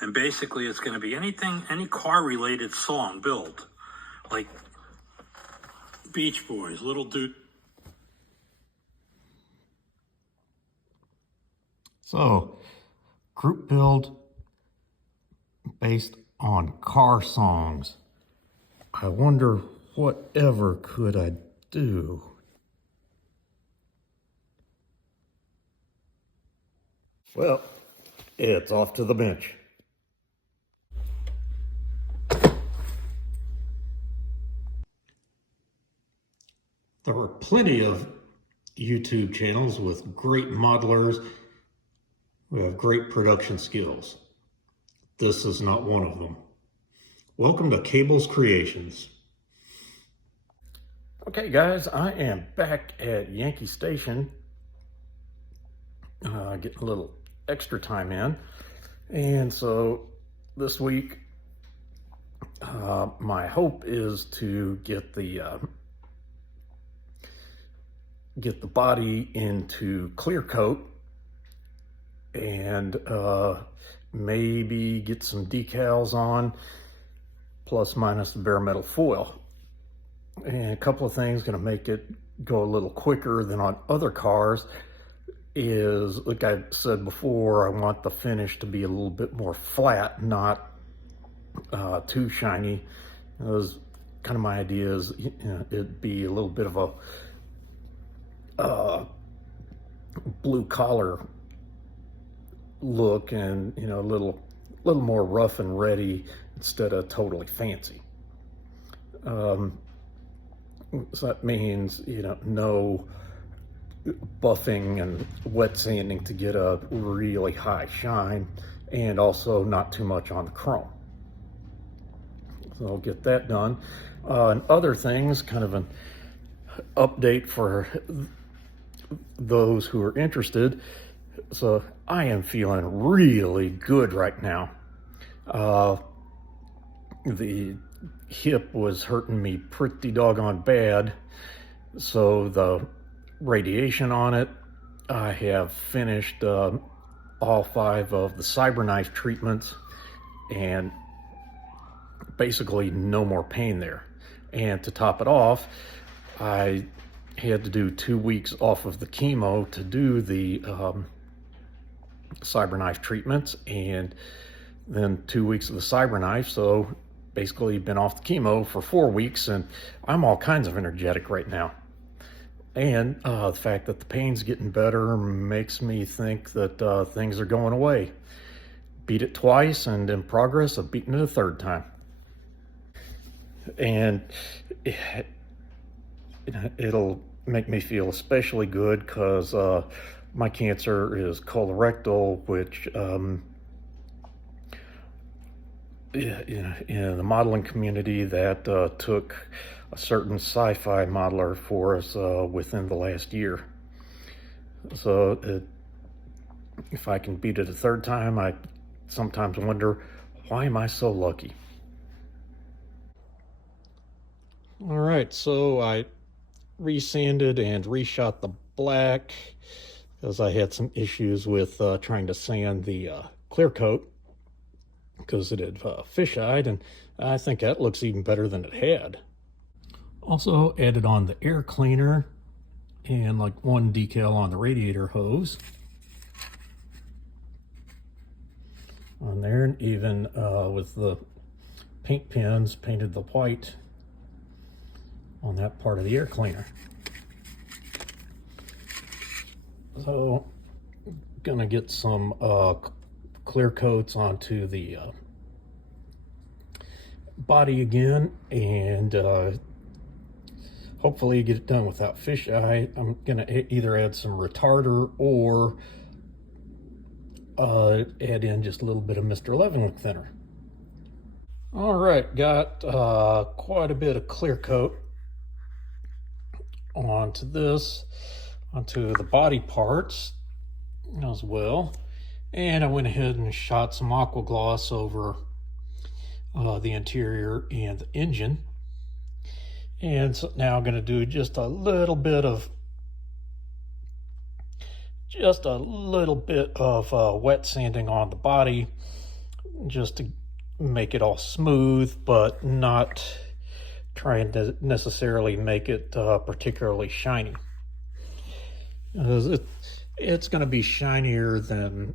And basically it's going to be anything, any car related song build, like Beach Boys, Little Dude. So, group build based on car songs. I wonder whatever could I do? Well, it's off to the bench. There are plenty of YouTube channels with great modelers who have great production skills. This is not one of them. Welcome to Cable's Creations. Okay guys, I am back at Yankee Station, getting a little extra time in. And so this week, my hope is to get the body into clear coat and maybe get some decals on, plus minus the bare metal foil. And a couple of things going to make it go a little quicker than on other cars is, like I said before, I want the finish to be a little bit more flat, not too shiny. That was kind of my idea, is it'd be a little bit of a blue collar look, and a little more rough and ready instead of totally fancy. So that means no buffing and wet sanding to get a really high shine, and also not too much on the chrome. So I'll get that done. And other things, kind of an update for those who are interested. So I am feeling really good right now. The hip was hurting me pretty doggone bad, so the radiation on it, I have finished all 5 of the CyberKnife treatments, and basically no more pain there. And to top it off, I had to do 2 weeks off of the chemo to do the CyberKnife treatments, and then 2 weeks of the CyberKnife. So basically been off the chemo for 4 weeks, and I'm all kinds of energetic right now. And the fact that the pain's getting better makes me think that things are going away. Beat it twice, and in progress of beating it a 3rd time. And it'll make me feel especially good because my cancer is colorectal, which in the modeling community, that took a certain sci-fi modeler for us within the last year. So if I can beat it a 3rd time, I sometimes wonder, why am I so lucky? All right, so I resanded and reshot the black because I had some issues with trying to sand the clear coat, because it had fish-eyed, and I think that looks even better than it had. Also added on the air cleaner and like 1 decal on the radiator hose on there, and even with the paint pens, painted the white on that part of the air cleaner. So gonna get some clear coats onto the body again, and hopefully get it done without fisheye. I'm gonna either add some retarder or add in just a little bit of Mr. Leavenworth thinner. All right, got quite a bit of clear coat onto this, onto the body parts as well. And I went ahead and shot some aqua gloss over the interior and the engine. And so now I'm going to do just a little bit of wet sanding on the body just to make it all smooth, but not trying to necessarily make it particularly shiny. It's going to be shinier than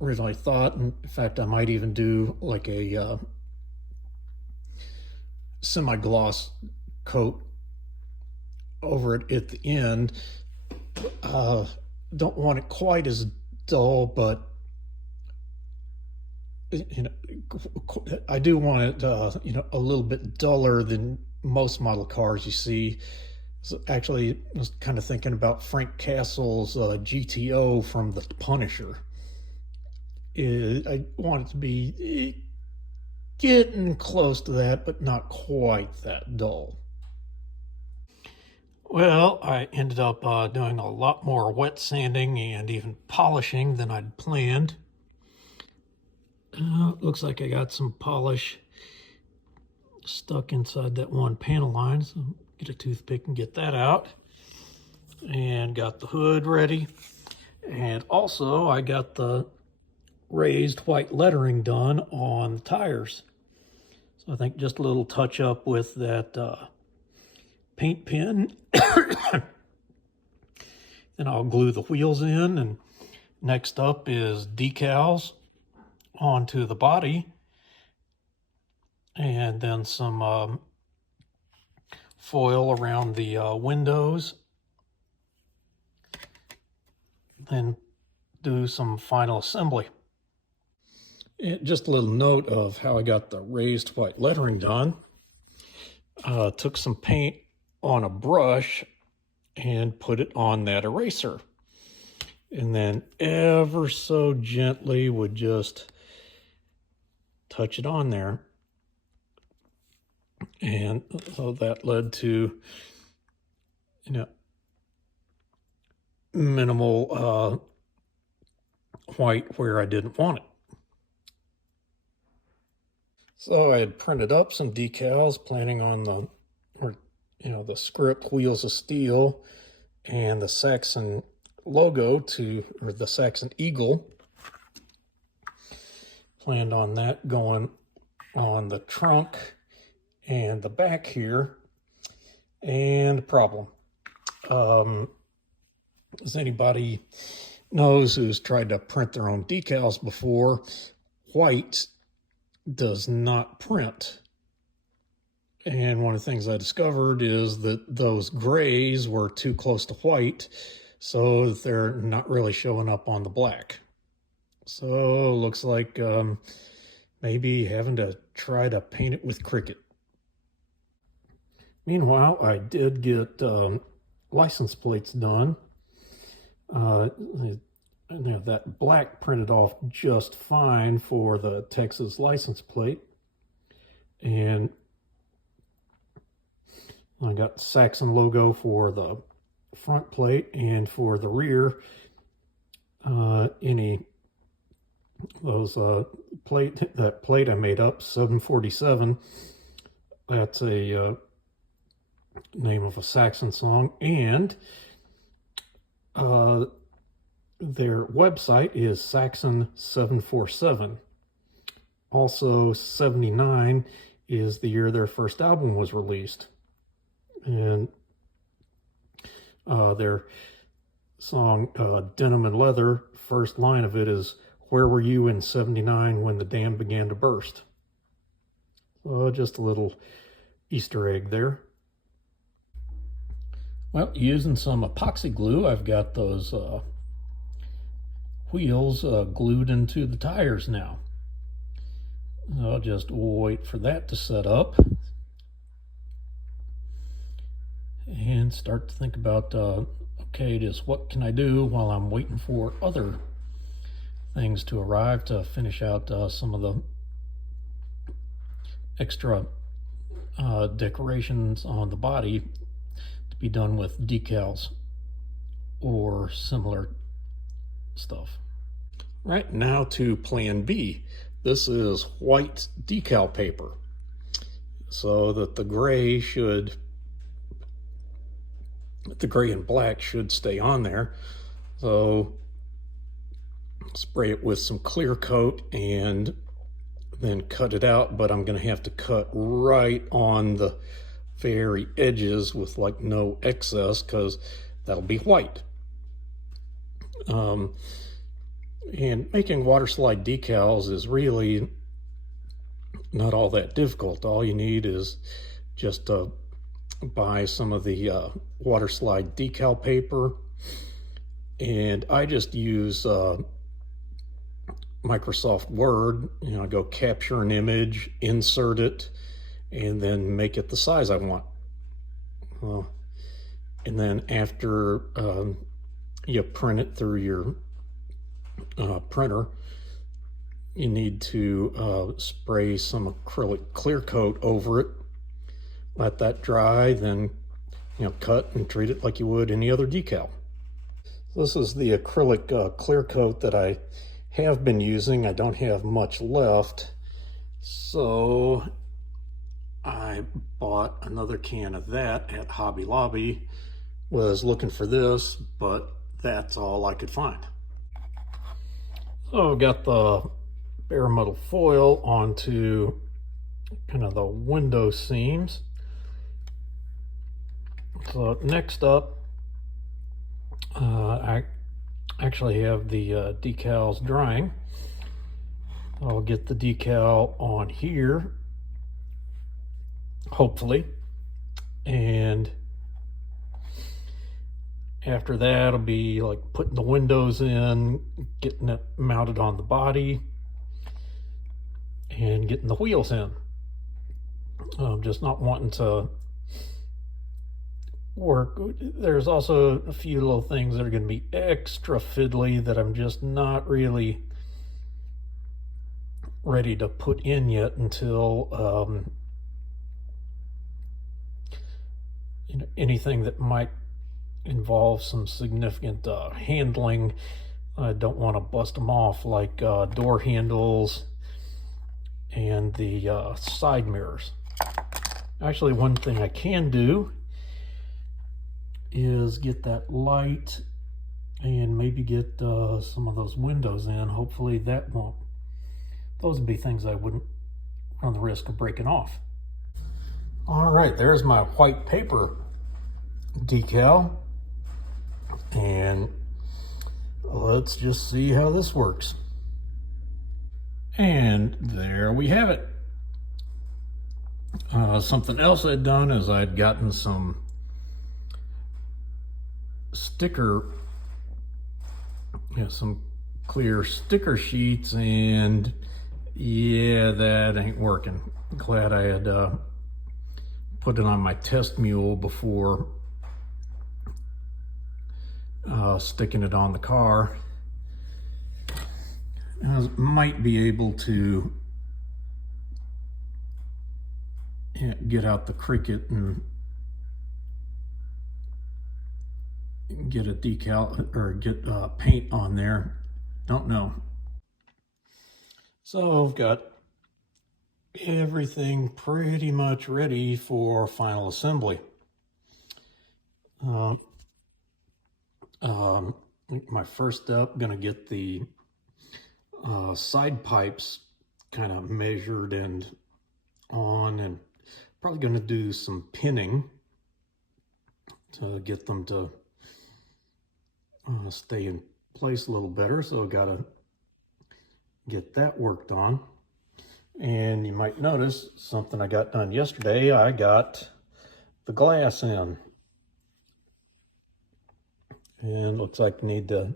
originally thought. In fact, I might even do like a semi-gloss coat over it at the end. Don't want it quite as dull, but I do want it a little bit duller than most model cars you see. So actually, I was kind of thinking about Frank Castle's GTO from the Punisher. I want it to be getting close to that, but not quite that dull. Well, I ended up doing a lot more wet sanding and even polishing than I'd planned. Looks like I got some polish stuck inside that one panel line, so get a toothpick and get that out. And got the hood ready. And also I got the raised white lettering done on the tires. So I think just a little touch up with that paint pen. Then I'll glue the wheels in, and next up is decals onto the body, and then some foil around the windows. Then do some final assembly. And just a little note of how I got the raised white lettering done. Took some paint on a brush and put it on that eraser, and then ever so gently would just touch it on there. And so that led to minimal white where I didn't want it. So I had printed up some decals, planning on the script Wheels of Steel and the Saxon logo or the Saxon eagle. Planned on that going on the trunk and the back here. And problem, as anybody knows who's tried to print their own decals before, white does not print. And one of the things I discovered is that those grays were too close to white, so they're not really showing up on the black. So looks like maybe having to try to paint it with Cricut. Meanwhile, I did get license plates done. That black printed off just fine for the Texas license plate. And I got the Saxon logo for the front plate, and for the rear, any those that plate I made up, 747. That's a name of a Saxon song, and their website is Saxon 747. Also, 79 is the year their first album was released. And their song Denim and Leather, first line of it is, "Where were you in 79 when the dam began to burst?" So just a little Easter egg there. Well, using some epoxy glue, I've got those wheels glued into the tires now. I'll just wait for that to set up and start to think about, okay, just what can I do while I'm waiting for other things to arrive to finish out some of the extra decorations on the body to be done with decals or similar stuff. Right, now to plan B. This is white decal paper, so that the gray and black should stay on there. So spray it with some clear coat and then cut it out, but I'm going to have to cut right on the very edges with like no excess, because that'll be white. And making water slide decals is really not all that difficult. All you need is just to buy some of the water slide decal paper, and I just use Microsoft Word. I go capture an image, insert it, and then make it the size I want. And then after you print it through your printer, you need to spray some acrylic clear coat over it, let that dry, then cut and treat it like you would any other decal. This is the acrylic clear coat that I have been using. I don't have much left, so I bought another can of that at Hobby Lobby. Was looking for this, but that's all I could find. So I've got the bare metal foil onto kind of the window seams. So next up, I actually have the decals drying. I'll get the decal on here, hopefully, and after that it'll be like putting the windows in, getting it mounted on the body, and getting the wheels in. I'm just not wanting to work. There's also a few little things that are going to be extra fiddly that I'm just not really ready to put in yet until anything that might involve some significant handling. I don't want to bust them off, like door handles and the side mirrors. Actually, one thing I can do is get that light and maybe get some of those windows in. Hopefully that won't, those would be things I wouldn't run the risk of breaking off. All right, there's my white paper decal, and let's just see how this works. And there we have it. Something else I'd done is I'd gotten some some clear sticker sheets, and yeah, that ain't working. Glad I had put it on my test mule before sticking it on the car. I might be able to get out the Cricut and get a decal or get paint on there. Don't know. So I've got everything pretty much ready for final assembly. My first step, gonna get the side pipes kind of measured and on, and probably gonna do some pinning to get them to stay in place a little better. So I gotta get that worked on. And you might notice something I got done yesterday. I got the glass in, and looks like you need to,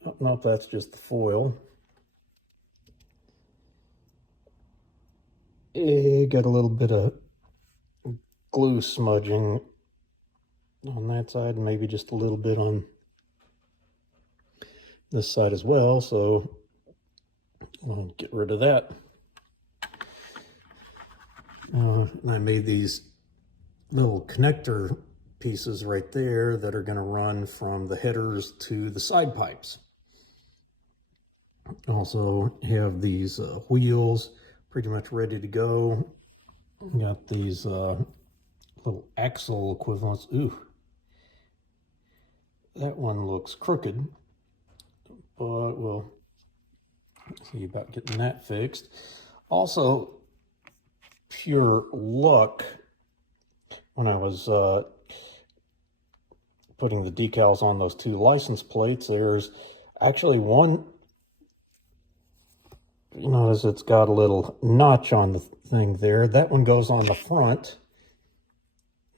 I don't know if that's just the foil. It got a little bit of glue smudging on that side, and maybe just a little bit on this side as well, so I'll get rid of that. And I made these little connector pieces right there that are going to run from the headers to the side pipes. Also have these wheels pretty much ready to go. Got these little axle equivalents. Ooh, that one looks crooked, but we'll see about getting that fixed. Also, pure luck, when I was putting the decals on those two license plates, there's actually one, you notice it's got a little notch on the thing there. That one goes on the front,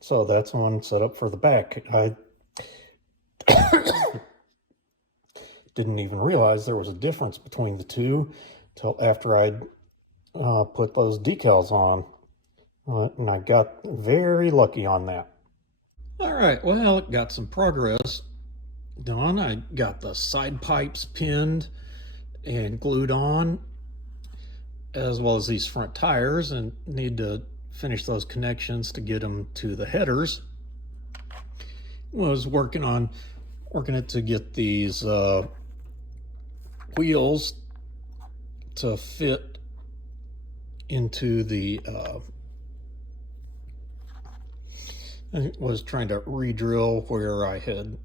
so that's one set up for the back. I didn't even realize there was a difference between the two till after I'd put those decals on, and I got very lucky on that. All right, well, got some progress done. I got the side pipes pinned and glued on, as well as these front tires, and need to finish those connections to get them to the headers. Was working it to get these wheels to fit into the I was trying to re-drill where I had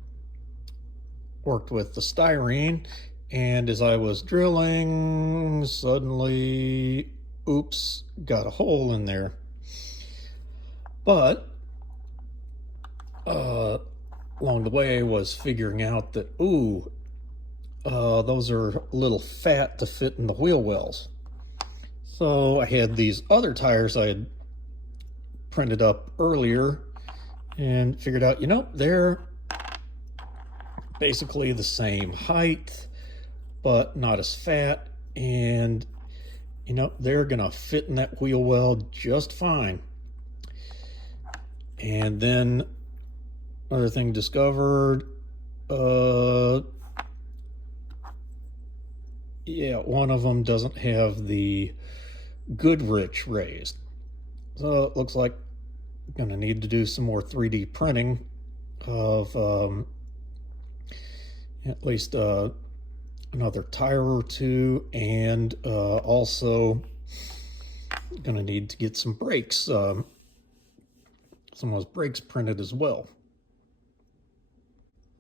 worked with the styrene, and as I was drilling, suddenly, oops, got a hole in there. But along the way was figuring out that, those are a little fat to fit in the wheel wells. So I had these other tires I had printed up earlier and figured out, they're basically the same height, but not as fat, and they're gonna fit in that wheel well just fine. And then another thing discovered, one of them doesn't have the Goodrich raised, so it looks like I'm gonna need to do some more 3D printing of at least another tire or two, and also gonna need to get some brakes, some of those brakes printed as well.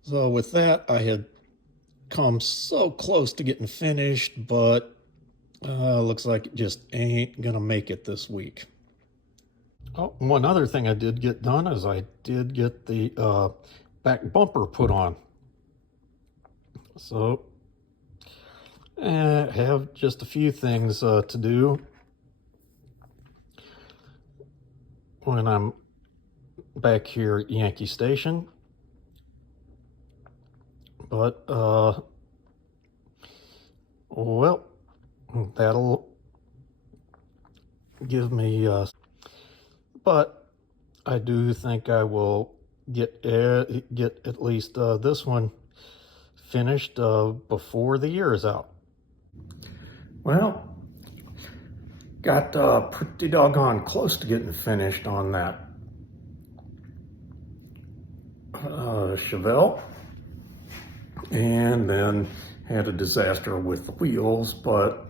So with that, I had come so close to getting finished, but looks like it just ain't gonna make it this week. Oh, one other thing I did get done is I did get the back bumper put on. So I have just a few things to do when I'm back here at Yankee Station. But, well, that'll give me, but I do think I will get at least this one finished before the year is out. Well, got pretty doggone close to getting finished on that Chevelle, and then had a disaster with the wheels, but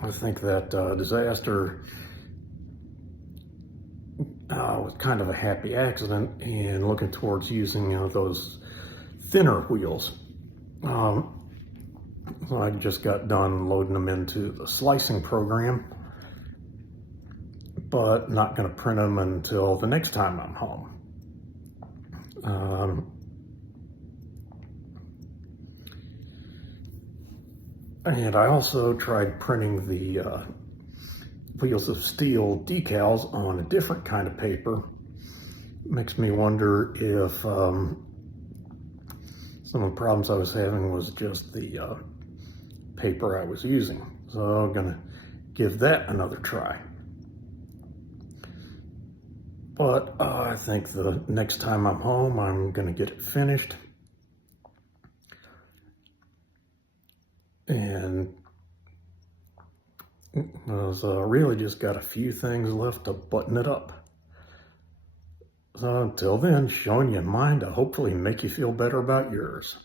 I think that disaster was kind of a happy accident, and looking towards using those thinner wheels. So I just got done loading them into the slicing program, but not going to print them until the next time I'm home. And I also tried printing the Wheels of Steel decals on a different kind of paper. Makes me wonder if some of the problems I was having was just the paper I was using. So I'm gonna give that another try. But I think the next time I'm home, I'm gonna get it finished. And there's really just got a few things left to button it up. So until then, showing you mine to hopefully make you feel better about yours.